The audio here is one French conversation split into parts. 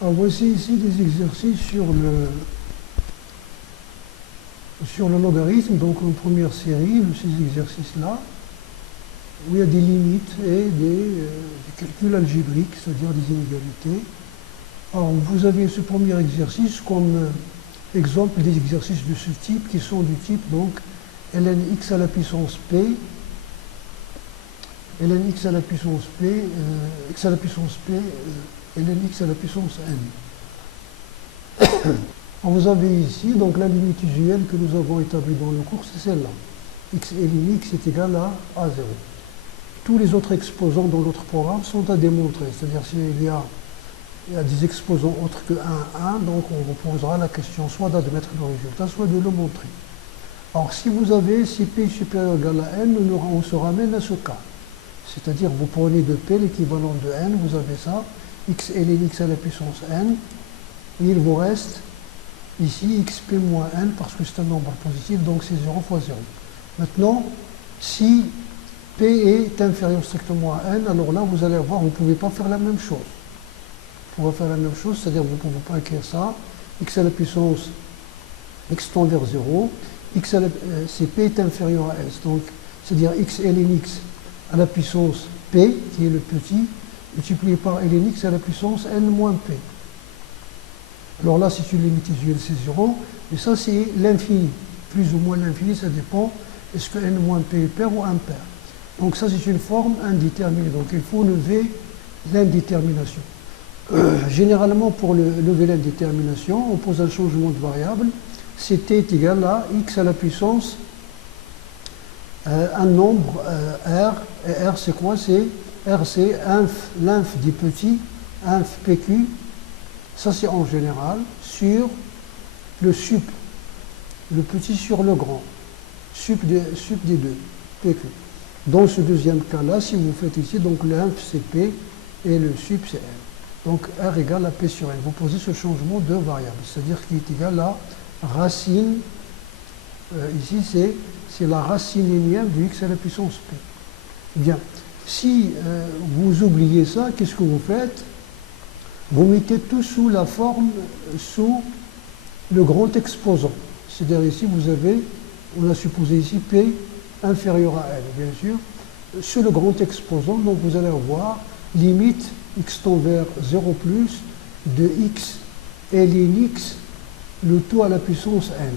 Alors voici ici des exercices sur le logarithme, donc en première série, ces exercices-là, où il y a des limites et des calculs algébriques, c'est-à-dire des inégalités. Alors vous avez ce premier exercice comme exemple des exercices de ce type, qui sont du type donc ln x à la puissance p, ln x à la puissance p, x à la puissance p, ln x à la puissance n. Vous avez ici donc la limite usuelle que nous avons établie dans le cours, c'est celle-là. X ln x est égal à 0. Tous les autres exposants dans l'autre programme sont à démontrer, c'est-à-dire s'il y a des exposants autres que 1, 1, donc on vous posera la question soit d'admettre le résultat, soit de le montrer. Alors si vous avez, si p est supérieur ou égal à n, on se ramène à ce cas. C'est-à-dire vous prenez de p l'équivalent de n, vous avez ça, x ln x à la puissance n, et il vous reste ici xp moins n, parce que c'est un nombre positif, donc c'est 0 fois 0. Maintenant, si p est inférieur strictement à n, alors là vous allez voir, vous ne pouvez pas faire la même chose. Vous pouvez faire la même chose, c'est-à-dire vous ne pouvez pas écrire ça, x à la puissance, x tend vers 0, si p est inférieur à s, donc c'est-à-dire x ln x à la puissance p, qui est le petit, multiplié par ln x à la puissance n moins p. Alors là, c'est une limite usuelle, c'est 0, mais ça c'est l'infini. Plus ou moins l'infini, ça dépend, est-ce que n moins p est pair ou impair. Donc ça c'est une forme indéterminée, donc il faut lever l'indétermination. Généralement, pour lever l'indétermination, on pose un changement de variable, c'est t est égal à x à la puissance un nombre r, et r c'est quoi? R c'est l'inf des petits, inf pq, ça c'est en général, sur le sup, le petit sur le grand, sup des deux, pq. Dans ce deuxième cas-là, si vous faites ici, donc l'inf c'est p et le sup c'est n. Donc r égale à p sur n. Vous posez ce changement de variable, c'est-à-dire qu'il est égal à racine, ici c'est la racine énième de x à la puissance p. Bien, si vous oubliez ça, qu'est-ce que vous faites? Vous mettez tout sous la forme, sous le grand exposant. C'est-à-dire ici, vous avez, on a supposé ici P inférieur à N, bien sûr. Sur le grand exposant, donc vous allez avoir limite x tend vers 0 plus de x ln x, le tout à la puissance n.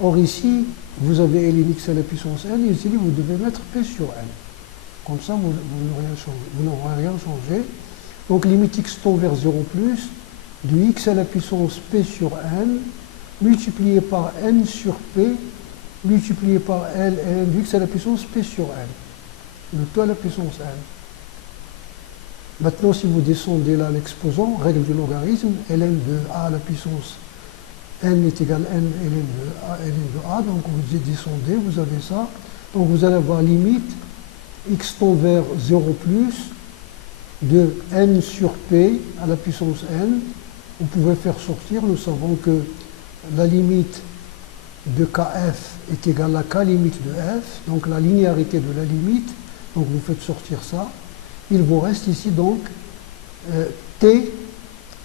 Or ici, vous avez ln x à la puissance n, et ici, vous devez mettre P sur n. Comme ça, vous n'aurez rien changé. Donc limite x tend vers 0 plus de x à la puissance p sur n, multiplié par n sur p, multiplié par l de x à la puissance p sur n. Le tout à la puissance n. Maintenant, si vous descendez là l'exposant, règle du logarithme, ln de a à la puissance n est égal à n ln de a, donc vous descendez, vous avez ça. Donc vous allez avoir limite x tend vers 0 plus de n sur p à la puissance n. Vous pouvez faire sortir, nous savons que la limite de kf est égale à k limite de f, donc la linéarité de la limite, donc vous faites sortir ça. Il vous reste ici donc t,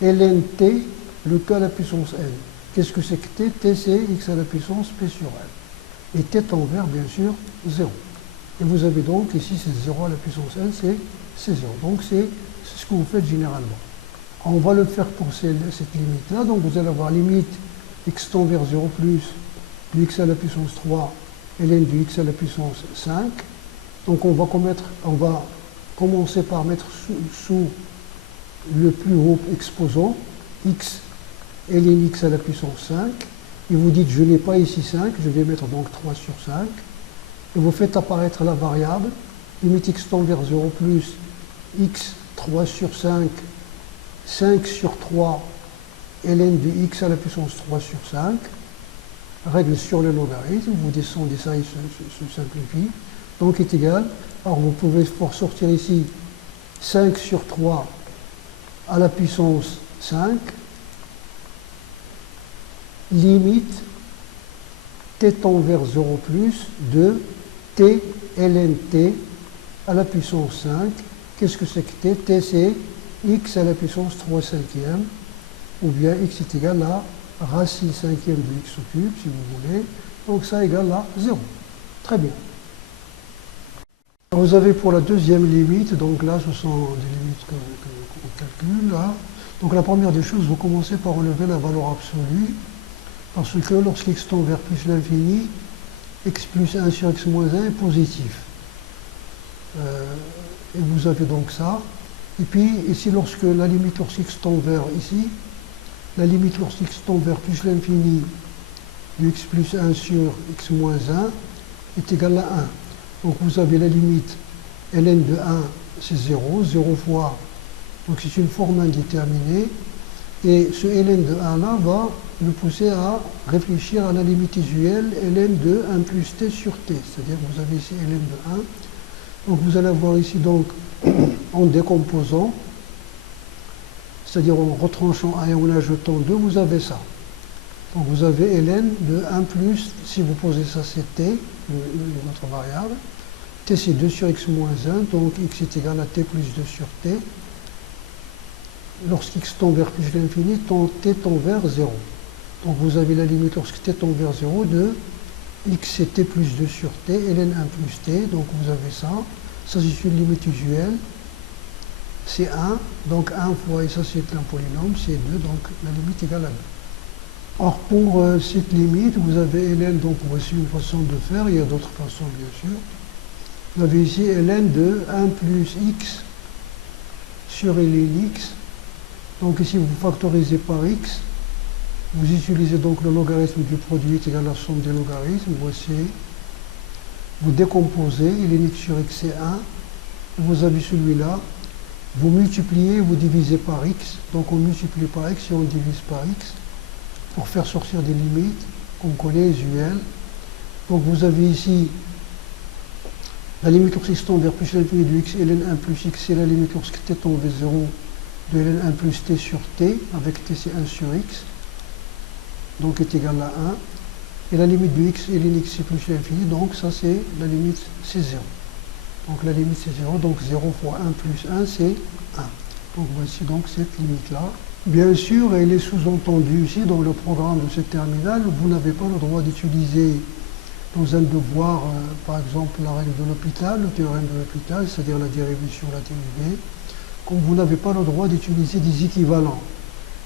ln t, le t à la puissance n. Qu'est-ce que c'est que t? T c'est x à la puissance p sur n. Et t tend vers, bien sûr, 0. Et vous avez donc, ici c'est 0 à la puissance n, c'est 0. Donc c'est ce que vous faites généralement. On va le faire pour cette limite-là. Donc vous allez avoir limite x tend vers 0 plus de x à la puissance 3 ln de x à la puissance 5. Donc on va commencer par mettre sous le plus haut exposant x ln x à la puissance 5. Et vous dites je n'ai pas ici 5, je vais mettre donc 3 sur 5. Et vous faites apparaître la variable limite x tend vers 0 plus x 3 sur 5, 5 sur 3 ln de x à la puissance 3 sur 5. Règle sur le logarithme, vous descendez ça, il se simplifie. Donc est égal, alors vous pouvez faire sortir ici 5 sur 3 à la puissance 5, limite t tend vers 0 plus de t ln t à la puissance 5. Qu'est-ce que c'est que t? T c'est x à la puissance 3 cinquième, ou bien x est égal à racine cinquième de x au cube, si vous voulez. Donc ça égale à 0. Très bien. Vous avez pour la deuxième limite, donc là ce sont des limites qu'on calcule. Là. Donc la première des choses, vous commencez par enlever la valeur absolue, parce que lorsqu'x tend vers plus l'infini, x plus 1 sur x moins 1 est positif. Et vous avez donc ça. Et puis ici, lorsque la limite lorsqu'x tend vers ici, la limite lorsqu'x tend vers plus l'infini de x plus 1 sur x moins 1 est égale à 1. Donc vous avez la limite ln de 1, c'est 0, 0 fois, donc c'est une forme indéterminée, et ce ln de 1 là va nous pousser à réfléchir à la limite usuelle ln de 1 plus t sur t, c'est-à-dire que vous avez ici ln de 1, donc vous allez avoir ici donc en décomposant, c'est-à-dire en retranchant 1 et en ajoutant 2, vous avez ça. Donc vous avez ln de 1 plus, si vous posez ça c'est t, notre variable, t c'est 2 sur x moins 1, donc x est égal à t plus 2 sur t. Lorsqu'x tend vers plus l'infini, t tend vers 0. Donc vous avez la limite lorsque t tend vers 0 de x c'est t plus 2 sur t, ln 1 plus t, donc vous avez ça. Ça c'est une limite usuelle, c'est 1, donc 1 fois, et ça c'est un polynôme, c'est 2, donc la limite égale à 2. Or, pour cette limite, vous avez ln, donc voici une façon de faire, il y a d'autres façons bien sûr. Vous avez ici ln de 1 plus x sur ln x. Donc ici, vous factorisez par x. Vous utilisez donc le logarithme du produit est égal à la somme des logarithmes. Voici. Vous décomposez, ln x sur x c'est 1. Vous avez celui-là. Vous multipliez, vous divisez par x. Donc on multiplie par x et on divise par x. Pour faire sortir des limites qu'on connaît usuelles. Donc vous avez ici la limite lorsqu'x tend vers plus l'infini de x, ln 1 plus x, c'est la limite lorsque t tend vers 0 de ln 1 plus t sur t, avec t c'est 1 sur x, donc est égal à 1. Et la limite de x, ln x c'est plus l'infini, donc ça c'est la limite c'est 0. Donc la limite c'est 0, donc 0 fois 1 plus 1 c'est 1. Donc voici donc cette limite-là. Bien sûr, elle est sous-entendue ici dans le programme de cette terminale, vous n'avez pas le droit d'utiliser dans un devoir, par exemple, la règle de l'hôpital, le théorème de l'hôpital, c'est-à-dire la dérivée sur la dérivée, comme vous n'avez pas le droit d'utiliser des équivalents.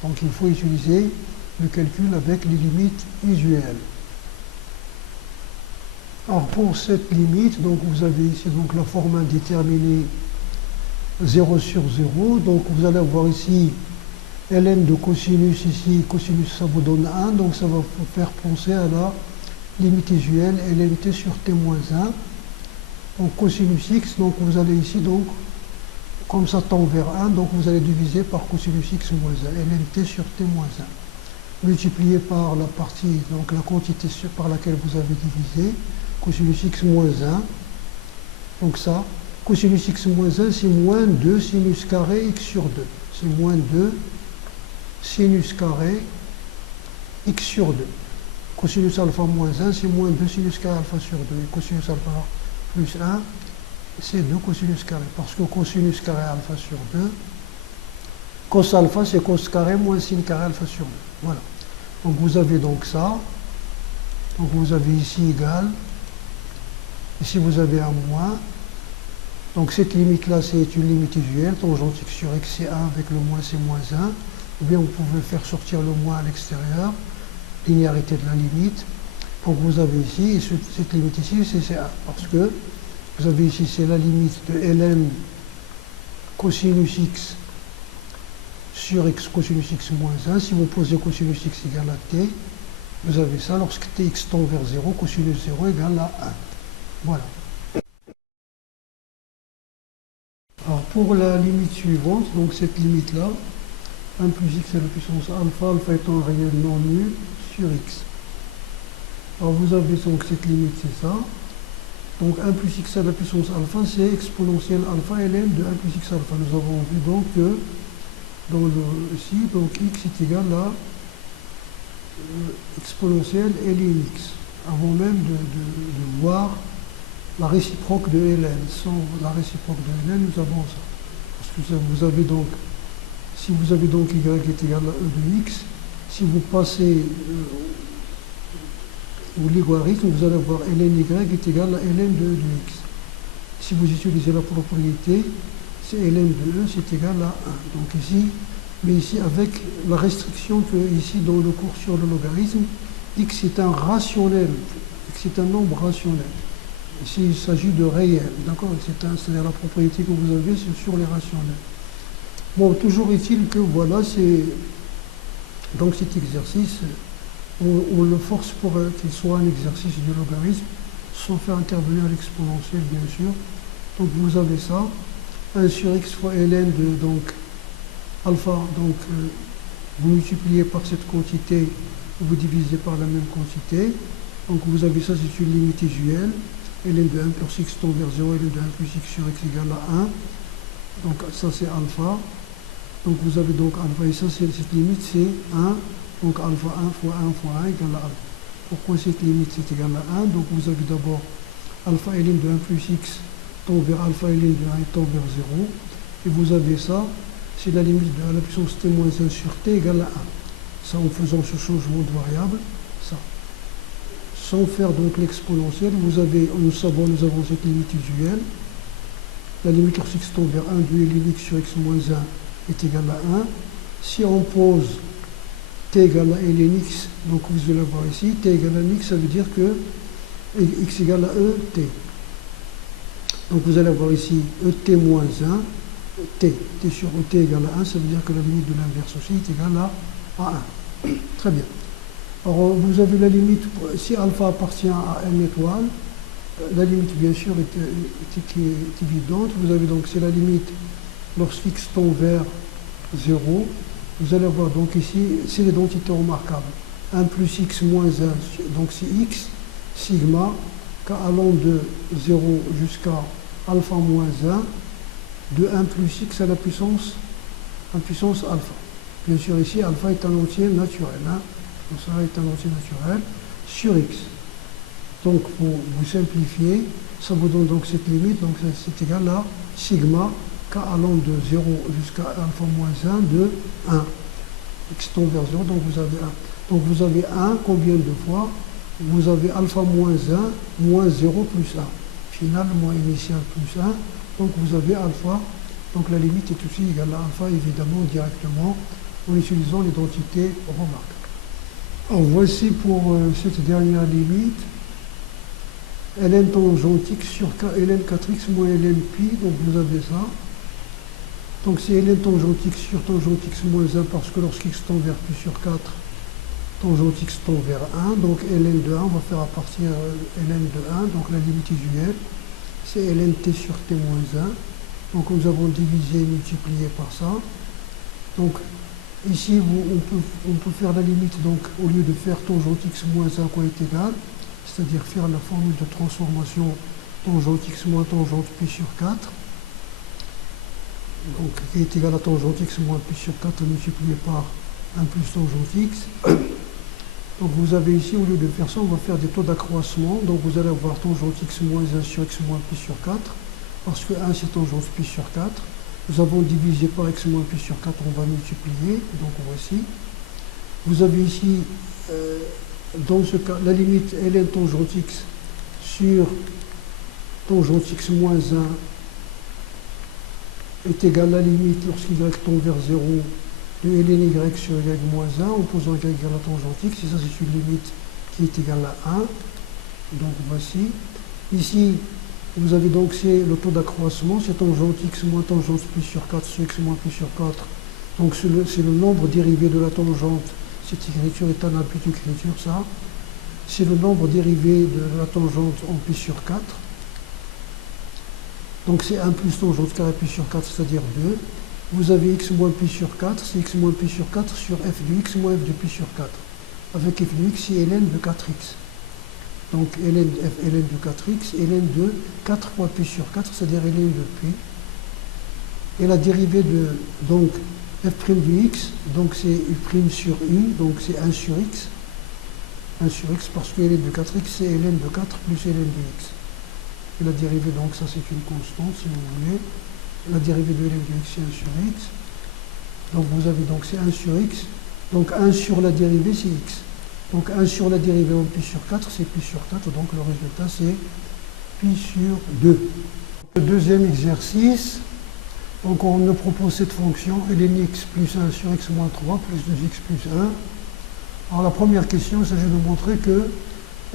Donc il faut utiliser le calcul avec les limites usuelles. Alors pour cette limite, donc vous avez ici donc la forme indéterminée 0 sur 0, donc vous allez avoir ici ln de cosinus ici, cosinus ça vous donne 1, donc ça va vous faire penser à la limite usuelle ln t sur t moins 1. Donc cosinus x, donc vous allez ici donc, comme ça tend vers 1, donc vous allez diviser par cosinus x moins 1, ln t sur t moins 1. Multiplié par la partie, donc la quantité par laquelle vous avez divisé, cosinus x moins 1. Donc ça, cosinus x moins 1, c'est moins 2 sinus carré x sur 2. C'est moins 2 sinus carré x sur 2. Cosinus alpha moins 1, c'est moins 2 sinus carré alpha sur 2. Et cosinus alpha plus 1, c'est 2 cosinus carré. Parce que cosinus carré alpha sur 2, cos alpha, c'est cos carré moins sin carré alpha sur 2. Voilà. Donc vous avez donc ça. Donc vous avez ici égal. Ici vous avez un moins. Donc cette limite-là, c'est une limite usuelle. Tangente x sur x, c'est 1 avec le moins, c'est moins 1. Ou bien vous pouvez faire sortir le moins à l'extérieur. Linéarité de la limite. Donc vous avez ici, et cette limite ici, c'est 1. Parce que vous avez ici, c'est la limite de ln cosinus x sur x cosinus x moins 1. Si vous posez cosinus x égale à t, vous avez ça. Lorsque tx tend vers 0, cosinus 0 égale à 1. Voilà. Alors pour la limite suivante, donc cette limite-là, 1 plus x à la puissance alpha, alpha étant un réel non nul, sur x. Alors vous avez donc cette limite, c'est ça. Donc 1 plus x à la puissance alpha, c'est exponentielle alpha ln de 1 plus x alpha. Nous avons vu donc que dans le ici, donc x est égal à exponentielle ln x. Avant même de voir la réciproque de ln. Sans la réciproque de ln, nous avons ça. Parce que vous avez donc Si vous avez donc y est égal à e de x, si vous passez au logarithme, vous allez avoir ln y est égal à ln de e de x. Si vous utilisez la propriété, c'est ln de e, c'est égal à 1. Donc ici, mais ici avec la restriction que ici dans le cours sur le logarithme, x est un rationnel, x est un nombre rationnel. Ici, il s'agit de réel, d'accord? C'est-à-dire la propriété que vous avez, c'est sur les rationnels. Bon, toujours est-il que voilà, c'est donc cet exercice, on le force pour qu'il soit un exercice du logarithme, sans faire intervenir l'exponentiel, bien sûr. Donc vous avez ça, 1 sur x fois ln de donc alpha, donc vous multipliez par cette quantité, vous divisez par la même quantité. Donc vous avez ça, c'est une limite usuelle. ln de 1 plus x tend vers 0, ln de 1 plus x sur x égale à 1. Donc ça c'est alpha. Donc vous avez donc alpha, et ça cette limite c'est 1. Donc alpha 1 fois 1 fois 1 égale à alpha. Pourquoi cette limite c'est égal à 1? Donc vous avez d'abord alpha ln de 1 plus x tend vers alpha ln de 1 et tend vers 0. Et vous avez ça, c'est la limite de 1 à la puissance t moins 1 sur t égale à 1. Ça en faisant ce changement de variable, ça. Sans faire donc l'exponentiel, nous avons cette limite usuelle. La limite lorsque x tend vers 1 de ln x sur x moins 1 est égale à 1. Si on pose t égale à ln x, donc vous allez voir ici, t égale à x, ça veut dire que x égale à e t. Donc vous allez avoir ici et moins 1, t sur et égale à 1, ça veut dire que la limite de l'inverse aussi est égale à 1. Très bien. Alors vous avez la limite, si alpha appartient à n étoile, la limite bien sûr est évidente. Vous avez donc, c'est la limite lorsque x tend vers 0. Vous allez avoir donc ici, c'est l'identité remarquable. 1 plus x moins 1, donc c'est x, sigma, allant de 0 jusqu'à alpha moins 1, de 1 plus x à la puissance alpha. Bien sûr, ici, alpha est un entier naturel. Hein. Donc ça est un entier naturel sur x. Donc, pour vous simplifier, ça vous donne donc cette limite. Donc, c'est égal à sigma, k allant de 0 jusqu'à alpha moins 1 de 1. X tend vers 0, donc vous avez 1. Donc, vous avez 1 combien de fois? Vous avez alpha moins 1, moins 0 plus 1. Final, moins initial plus 1. Donc vous avez alpha. Donc la limite est aussi égale à alpha, évidemment, directement, en utilisant l'identité remarquable. Alors voici pour cette dernière limite. ln tangente x sur ln 4x moins ln pi. Donc vous avez ça. Donc c'est ln tangente x sur tangente x moins 1, parce que lorsqu'x tend vers pi sur 4, tangente x tend vers 1, donc ln de 1, on va faire à partir ln de 1, donc la limite usuelle, c'est ln t sur t moins 1, donc nous avons divisé et multiplié par ça. Donc ici, on peut faire la limite, donc au lieu de faire tangente x moins 1 quoi est égal, c'est-à-dire faire la formule de transformation tangente x moins tangente pi sur 4, donc qui est égal à tangente x moins pi sur 4 multiplié par 1 plus tangente x. Donc vous avez ici, au lieu de faire ça, on va faire des taux d'accroissement. Donc vous allez avoir tangente x moins 1 sur x moins pi sur 4, parce que 1 c'est tangente pi sur 4. Nous avons divisé par x moins pi sur 4, on va multiplier, donc voici. Vous avez ici, dans ce cas, la limite ln tangente x sur tangente x moins 1 est égale à la limite lorsqu'y tend vers 0 de ln y sur y moins 1 en posant y égale à tangente x, et ça c'est une limite qui est égale à 1. Donc voici. Ici, vous avez donc c'est le taux d'accroissement, c'est tangente x moins tangente pi sur 4 sur x moins pi sur 4. Donc c'est le nombre dérivé de la tangente. Cette écriture est un habit d'écriture, ça. C'est le nombre dérivé de la tangente en pi sur 4. Donc c'est 1 plus tangente carré pi sur 4, c'est-à-dire 2. Vous avez x moins pi sur 4, c'est x moins pi sur 4 sur f de x moins f de pi sur 4. Avec f de x, c'est ln de 4x. Donc ln de 4x, ln de 4 fois pi sur 4, c'est-à-dire ln de pi. Et la dérivée de donc f' de x, donc c'est u' sur u, donc c'est 1 sur x. 1 sur x, parce que ln de 4x, c'est ln de 4 plus ln de x. Et la dérivée, donc ça c'est une constante, si vous voulez. La dérivée de ln de x, c'est 1 sur x. Donc vous avez donc c'est 1 sur x. Donc 1 sur la dérivée, c'est x. Donc 1 sur la dérivée en pi sur 4, c'est pi sur 4. Donc le résultat, c'est pi sur 2. Le deuxième exercice, donc on nous propose cette fonction ln x plus 1 sur x moins 3 plus 2x plus 1. Alors la première question, il s'agit de montrer que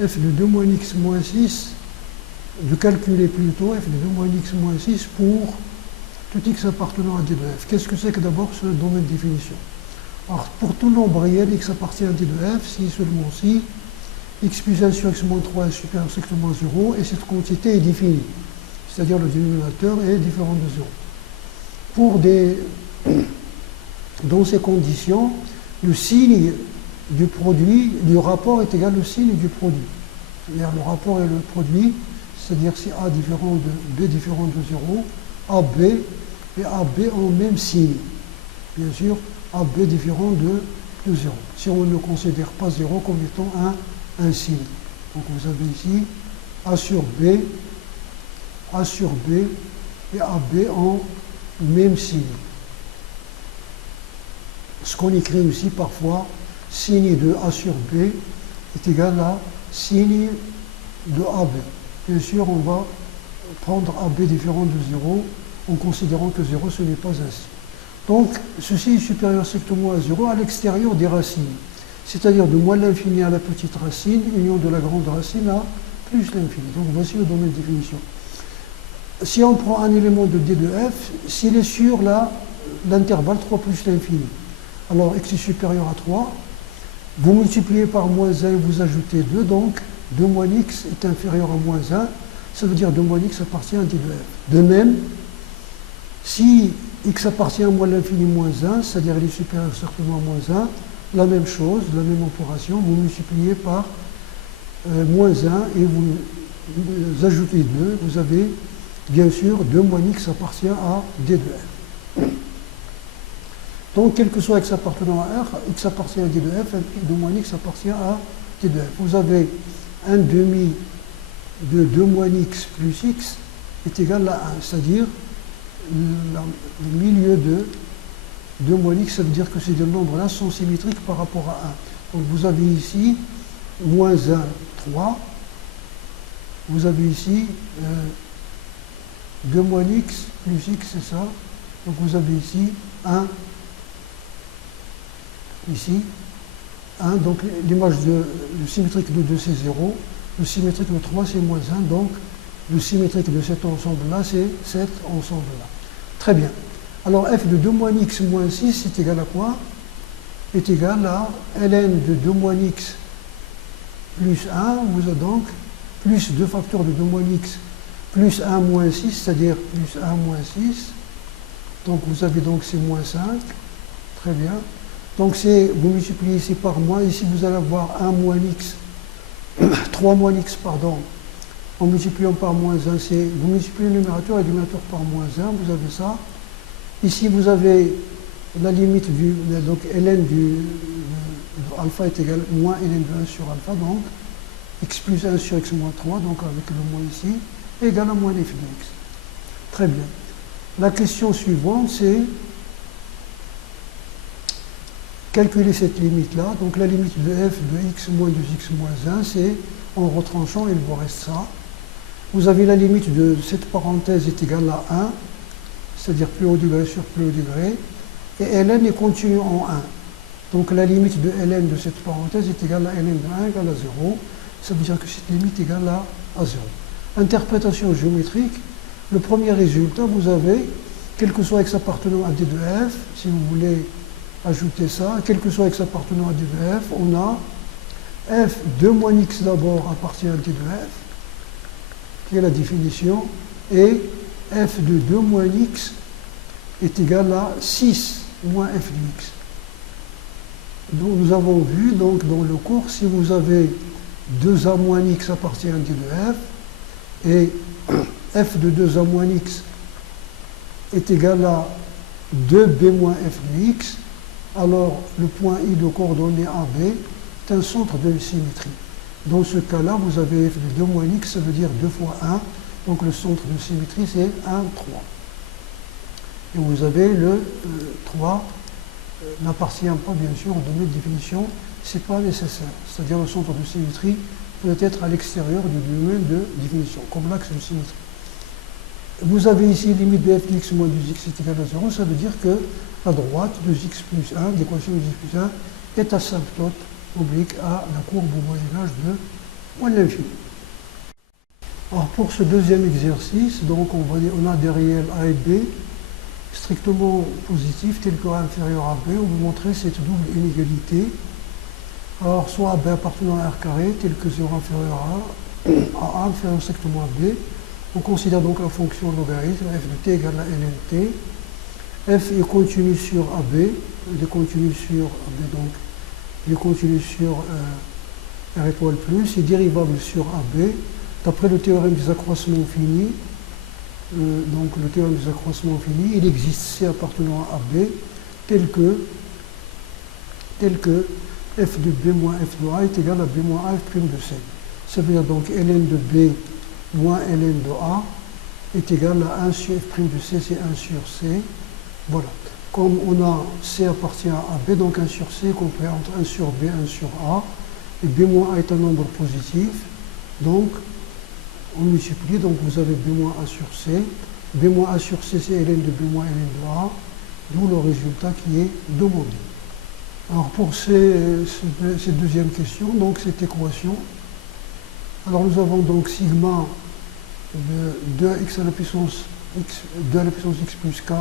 f de 2 moins x moins 6, de calculer plutôt f de 2 moins x moins 6 pour tout x appartenant à d de f. Qu'est-ce que c'est que d'abord ce domaine de définition? Alors pour tout nombre réel x appartient à d de f, si et seulement si x plus 1 sur x moins 3 est supérieur strictement à 0 et cette quantité est définie, c'est-à-dire le dénominateur est différent de 0. Dans ces conditions, le signe du produit, du rapport est égal au signe du produit. C'est-à-dire le rapport et le produit, c'est-à-dire si A différent de B différent de 0, AB et AB ont même signe. Bien sûr, AB différent de 0. Si on ne considère pas 0 comme étant un signe. Donc vous avez ici A sur B et AB en même signe. Ce qu'on écrit aussi parfois, signe de A sur B est égal à signe de AB. Bien sûr, on va prendre AB différent de 0 en considérant que 0 ce n'est pas un signe. Donc, ceci est supérieur strictement à 0 à l'extérieur des racines. C'est-à-dire de moins l'infini à la petite racine, union de la grande racine à plus l'infini. Donc voici le domaine de définition. Si on prend un élément de d de f, s'il est sur l'intervalle 3 plus l'infini, alors x est supérieur à 3, vous multipliez par moins 1 et vous ajoutez 2, donc 2 moins x est inférieur à moins 1, ça veut dire 2 moins x appartient à d de f. De même, si x appartient à moins l'infini moins 1, c'est-à-dire il est supérieur certainement à moins 1, la même chose, la même opération, vous multipliez par moins 1 et vous ajoutez 2, vous avez bien sûr 2 moins x appartient à d de f. Donc quel que soit x appartenant à R, x appartient à d de f, et 2 moins x appartient à d de f. Vous avez un demi de 2 moins x plus x est égal à 1, c'est-à-dire le milieu de 2 moins x, ça veut dire que ces deux nombres-là sont symétriques par rapport à 1. Donc vous avez ici moins 1, 3. Vous avez ici 2 moins x plus x, c'est ça. Donc vous avez ici 1, ici 1. Donc l'image le symétrique de 2, c'est 0. Le symétrique de 3, c'est moins 1. Donc le symétrique de cet ensemble-là, c'est cet ensemble-là. Très bien. Alors f de 2 moins x moins 6 est égal à quoi? Est égal à ln de 2 moins x plus 1, vous avez donc plus 2 facteurs de 2 moins x plus 1 moins 6, c'est-à-dire plus 1 moins 6. Donc vous avez donc c'est moins 5. Très bien. Donc vous multipliez ici par moins, ici vous allez avoir 1 moins x, 3 moins x, pardon. En multipliant par moins 1, vous multipliez le numérateur et le dénominateur par moins 1, vous avez ça. Ici, vous avez la limite donc ln de alpha est égal à moins ln de 1 sur alpha, donc x plus 1 sur x moins 3, donc avec le moins ici, égal à moins f de x. Très bien. La question suivante, c'est calculer cette limite-là. Donc la limite de f de x moins 2x moins 1, c'est en retranchant, il vous reste ça. Vous avez la limite de cette parenthèse est égale à 1, c'est-à-dire plus haut degré sur plus haut degré, et ln est continu en 1. Donc la limite de ln de cette parenthèse est égale à ln de 1 égale à 0. Ça veut dire que cette limite est égale à 0. Interprétation géométrique, le premier résultat, vous avez, quel que soit x appartenant à d de f, si vous voulez ajouter ça, quel que soit x appartenant à d de f, on a f de moins x d'abord appartient à d de f, qui est la définition, et f de 2 moins x est égal à 6 moins f de x. Donc nous avons vu donc, dans le cours, si vous avez 2a moins x appartient à d de f, et f de 2a moins x est égal à 2b moins f de x, alors le point I de coordonnées AB est un centre de symétrie. Dans ce cas-là, vous avez f de 2 moins x, ça veut dire 2 fois 1, donc le centre de symétrie c'est 1, 3. Et vous avez le 3 n'appartient pas bien sûr aux données de définition, ce n'est pas nécessaire. C'est-à-dire le centre de symétrie peut être à l'extérieur du domaine de définition, comme l'axe de symétrie. Vous avez ici limite de f de x moins de x est égal à 0, ça veut dire que la droite de x plus 1, l'équation de x plus 1, est asymptote oblique à la courbe au moyen-âge de moins l'infini. Alors pour ce deuxième exercice, donc on a des réels a et b strictement positifs tels que a inférieur à b. On veut montrer cette double inégalité. Alors soit b appartenant à r carré tel que 0 inférieur à a inférieur strictement à b. On considère donc la fonction logarithme f de t égale à ln t. F est continu sur AB, il est continu sur AB, donc il est continu sur R étoile plus, est dérivable sur AB, d'après le théorème des accroissements finis. Donc le théorème des accroissements finis, il existe C appartenant à AB, tel que f de B moins f de A est égal à B moins A f' de C. Ça veut dire donc ln de B moins ln de A est égal à 1 sur f' de C, c'est 1 sur C. Voilà. Comme on a C appartient à B, donc 1 sur C compris entre 1 sur B, 1 sur A, et B moins A est un nombre positif, donc on multiplie, donc vous avez B moins A sur C. B moins A sur C, c'est ln de B moins ln de A, d'où le résultat qui est demandé. Alors pour cette deuxième question, donc cette équation, alors nous avons donc sigma de 2x à la puissance x, 2 à la puissance x plus k,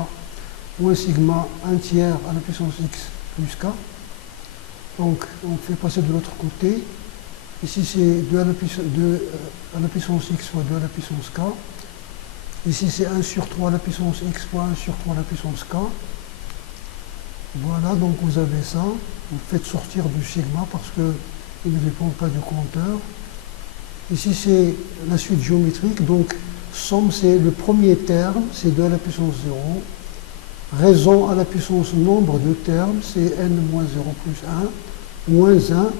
moins sigma 1 tiers à la puissance x plus k. Donc on fait passer de l'autre côté. Ici c'est 2 à la puissance x fois 2 à la puissance k. Ici c'est 1 sur 3 à la puissance x fois 1 sur 3 à la puissance k. Voilà, donc vous avez ça. Vous faites sortir du sigma parce qu'il ne dépend pas du compteur. Ici c'est la suite géométrique, donc somme c'est le premier terme, c'est 2 à la puissance 0. Raison à la puissance nombre de termes, c'est n moins 0 plus 1, moins 1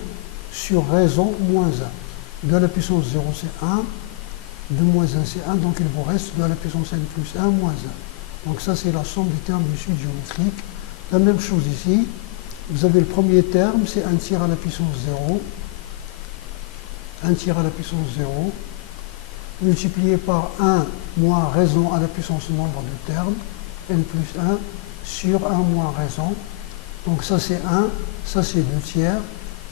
sur raison moins 1. 2 à la puissance 0 c'est 1, 2 moins 1 c'est 1, donc il vous reste 2 à la puissance n plus 1 moins 1. Donc ça c'est la somme des termes du suite géométrique. La même chose ici, vous avez le premier terme, c'est 1 tiers à la puissance 0. 1 tiers à la puissance 0, multiplié par 1 moins raison à la puissance nombre de termes, n plus 1 sur 1 moins raison. Donc ça c'est 1, ça c'est 2 tiers.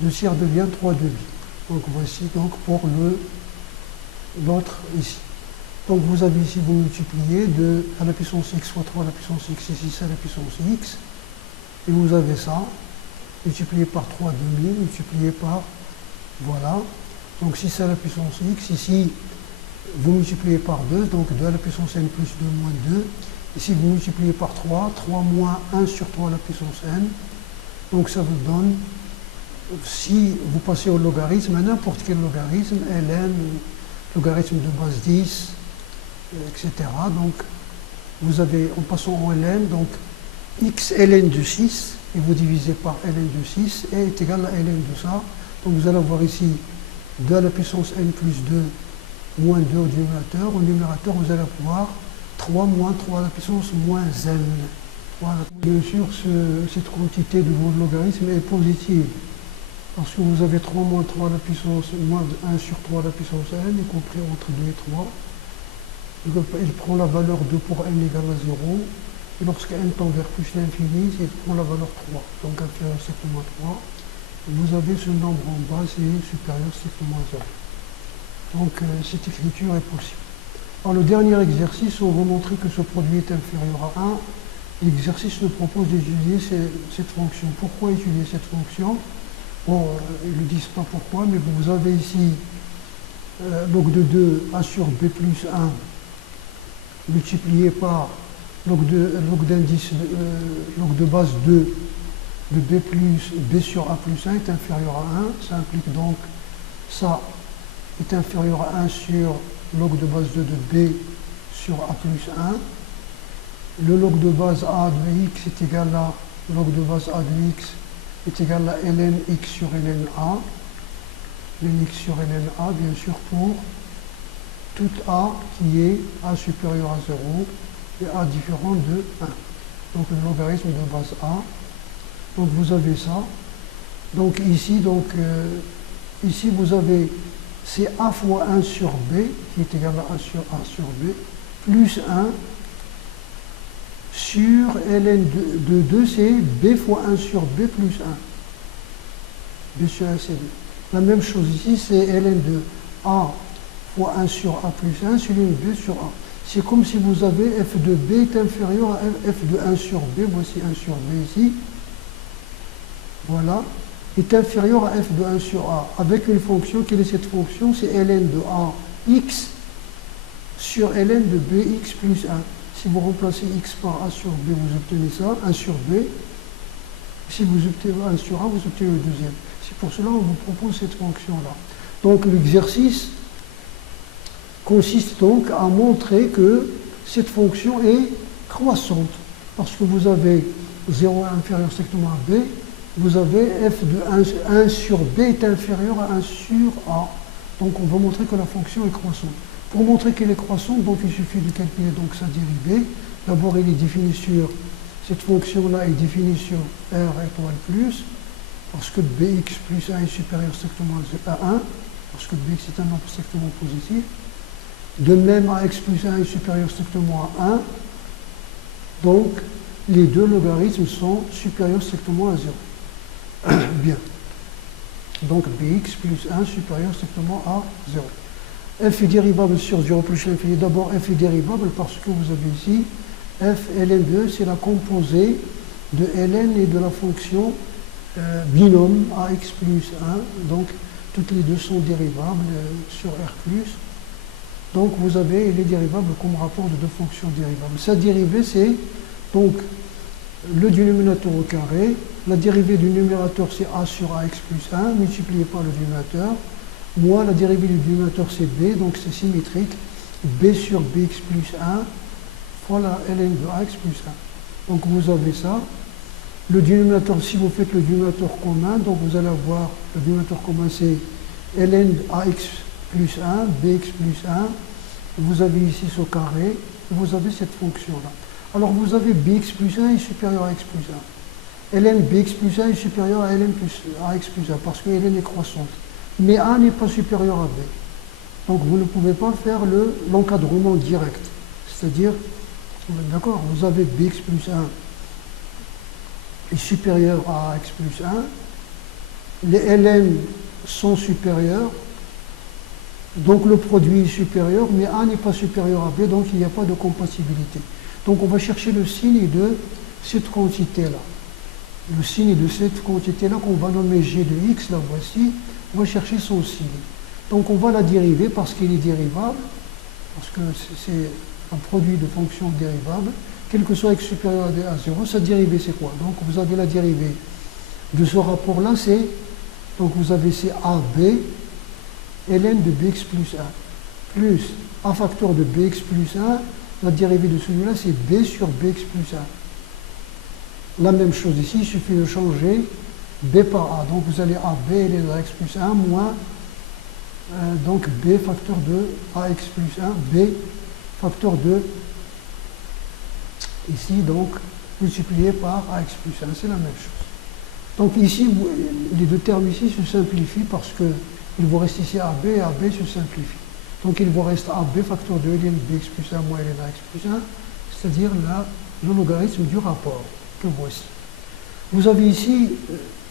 2 tiers devient 3 demi. Donc voici donc pour l'autre ici. Donc vous avez ici, vous multipliez 2 à la puissance x fois 3 à la puissance x, ici c'est à la puissance x. Et vous avez ça, multiplié par 3 demi, multiplié par, voilà. Donc si c'est à la puissance x, ici vous multipliez par 2, donc 2 à la puissance n plus 2 moins 2. Ici vous multipliez par 3, 3 moins 1 sur 3 à la puissance n. Donc ça vous donne, si vous passez au logarithme, à n'importe quel logarithme, ln, logarithme de base 10, etc. Donc vous avez, en passant en ln, donc x ln de 6, et vous divisez par ln de 6, et est égal à ln de ça. Donc vous allez avoir ici 2 à la puissance n plus 2 moins 2 au numérateur. Au numérateur, vous allez avoir 3 moins 3 à la puissance moins n. Voilà. Bien sûr, cette quantité de votre logarithme est positive. Parce que vous avez 3 moins 3 à la puissance moins 1 sur 3 à la puissance n, y compris entre 2 et 3. Il prend la valeur 2 pour n égale à 0. Et lorsque n tend vers plus l'infini, il prend la valeur 3. Donc inférieur strictement à 3. Vous avez ce nombre en bas, c'est supérieur strictement à 0. Donc cette écriture est possible. Alors le dernier exercice, on va montrer que ce produit est inférieur à 1. L'exercice nous propose d'étudier cette fonction. Pourquoi étudier cette fonction? Bon, ils ne disent pas pourquoi, mais vous avez ici log de 2 a sur b plus 1 multiplié par log d'indice, log de base 2 de b sur a plus 1 est inférieur à 1. Ça implique donc ça est inférieur à 1 sur log de base 2 de b sur a plus 1. Le log de base a de x est égal à log de base a de x est égal à ln x sur ln a. Ln x sur ln a, bien sûr, pour tout a qui est a supérieur à 0 et a différent de 1. Donc le logarithme de base a Donc vous avez ça. Donc ici, ici vous avez c'est A fois 1 sur B, qui est égal à A sur B, plus 1 sur ln de 2, c'est B fois 1 sur B plus 1. B sur 1, c'est 2. La même chose ici, c'est ln de A fois 1 sur A plus 1 sur ln de B sur A. C'est comme si vous avez f de B est inférieur à f de 1 sur B, voici 1 sur B ici. Voilà. Est inférieur à f de 1 sur a, avec une fonction, quelle est cette fonction? C'est ln de a x sur ln de bx plus 1. Si vous remplacez x par a sur b, vous obtenez ça, 1 sur b. Si vous obtenez 1 sur a, vous obtenez le deuxième. C'est pour cela qu'on vous propose cette fonction-là. Donc l'exercice consiste donc à montrer que cette fonction est croissante, parce que vous avez 0 inférieur strictement à b, vous avez f de 1 sur b est inférieur à 1 sur a. Donc on va montrer que la fonction est croissante. Pour montrer qu'elle est croissante, donc il suffit de calculer donc sa dérivée. D'abord, il est défini sur, cette fonction-là est définie sur r étoile plus, parce que bx plus 1 est supérieur strictement à 1, parce que bx est un nombre strictement positif. De même, ax plus 1 est supérieur strictement à 1. Donc, les deux logarithmes sont supérieurs strictement à 0. Bien. Donc bx plus 1 supérieur strictement à 0. F est dérivable sur 0 plus l'infini. D'abord, f est dérivable parce que vous avez ici f ln2, c'est la composée de ln et de la fonction binôme ax plus 1. Donc, toutes les deux sont dérivables sur r plus. Donc, vous avez les dérivables comme rapport de deux fonctions dérivables. Sa dérivée, c'est donc le dénominateur au carré. La dérivée du numérateur, c'est a sur ax plus 1, multiplié par le dénominateur. Moi, la dérivée du dénominateur, c'est b, donc c'est symétrique. B sur bx plus 1 fois la ln de ax plus 1. Donc vous avez ça. Le dénominateur, si vous faites le dénominateur commun, donc vous allez avoir, le dénominateur commun, c'est ln de ax plus 1, bx plus 1. Vous avez ici ce carré, et vous avez cette fonction-là. Alors vous avez bx plus 1 est supérieur à x plus 1. ln bx plus 1 est supérieur à ln plus à x plus 1 parce que ln est croissante. Mais a n'est pas supérieur à b. Donc vous ne pouvez pas faire l'encadrement direct. C'est-à-dire, d'accord, vous avez bx plus 1 est supérieur à x plus 1. Les ln sont supérieurs. Donc le produit est supérieur, mais a n'est pas supérieur à b, donc il n'y a pas de compatibilité. Donc on va chercher le signe de cette quantité-là. Le signe de cette quantité-là qu'on va nommer g de x, la voici, on va chercher son signe. Donc on va la dériver parce qu'il est dérivable, parce que c'est un produit de fonctions dérivables, quel que soit x supérieur à 0, sa dérivée c'est quoi? Donc vous avez la dérivée de ce rapport-là, c'est, donc vous avez c'est AB, ln de bx plus 1, plus a facteur de bx plus 1, la dérivée de celui-là c'est b sur bx plus 1. La même chose ici, il suffit de changer b par a. Donc vous allez AB ln de x plus 1 moins donc b facteur de ax plus 1, b facteur de ici donc multiplié par ax plus 1, c'est la même chose. Donc ici, les deux termes ici se simplifient parce que il vous reste ici AB et AB se simplifie. Donc il vous reste AB facteur de ln bx plus 1 moins ln ax plus 1, c'est-à-dire le logarithme du rapport que voici. Vous avez ici,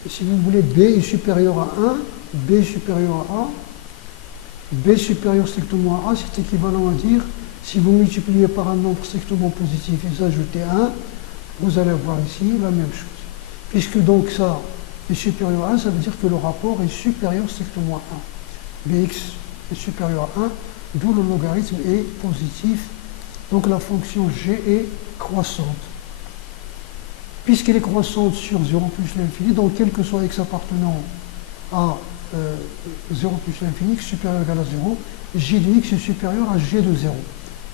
si vous voulez, b est supérieur à 1, b est supérieur à a, b supérieur strictement à a, c'est équivalent à dire, si vous multipliez par un nombre strictement positif et vous ajoutez 1, vous allez avoir ici la même chose. Puisque donc ça est supérieur à 1, ça veut dire que le rapport est supérieur strictement à 1. Bx est supérieur à 1, d'où le logarithme est positif. Donc la fonction g est croissante. Puisqu'elle est croissante sur 0 plus l'infini, donc quel que soit x appartenant à 0 plus l'infini, x supérieur ou égal à 0, g de x est supérieur à g de 0.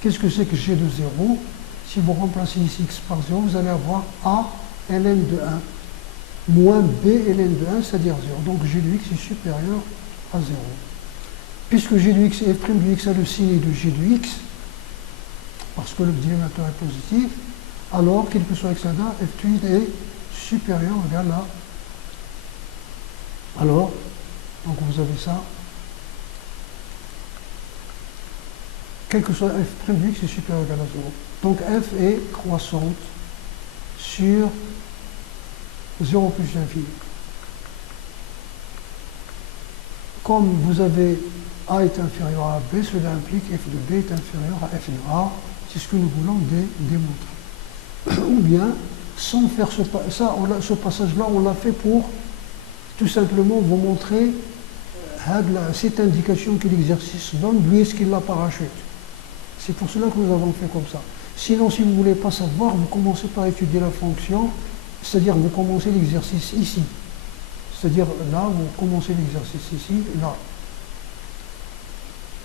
Qu'est-ce que c'est que g de 0? Si vous remplacez ici x par 0, vous allez avoir a ln de 1 moins b ln de 1, c'est-à-dire 0. Donc g de x est supérieur à 0. Puisque g de x et f' de x a le signe de g de x, parce que le dénominateur est positif, alors, quel que soit x là, f' est supérieur égale à... Alors, donc vous avez ça. Quel que soit f' de x est supérieur ou égal à 0. Donc f est croissante sur 0 plus l'infini. Comme vous avez a est inférieur à b, cela implique f de b est inférieur à f de a. C'est ce que nous voulons démontrer. Ou bien, sans faire ce passage-là, on l'a fait pour tout simplement vous montrer cette indication que l'exercice donne, lui est-ce qu'il la parachute. C'est pour cela que nous avons fait comme ça. Sinon, si vous ne voulez pas savoir, vous commencez par étudier la fonction, c'est-à-dire vous commencez l'exercice ici. C'est-à-dire là, vous commencez l'exercice ici, là.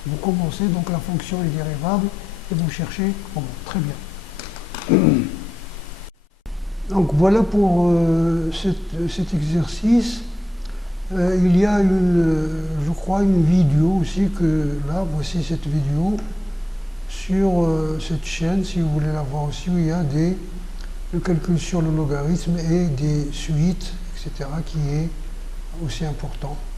Vous commencez, donc la fonction est dérivable, et vous cherchez comment. Très bien. Donc voilà pour cet exercice. Il y a je crois, une vidéo aussi que là, voici cette vidéo sur cette chaîne, si vous voulez la voir aussi, où il y a le calcul sur le logarithme et des suites, etc., qui est aussi important.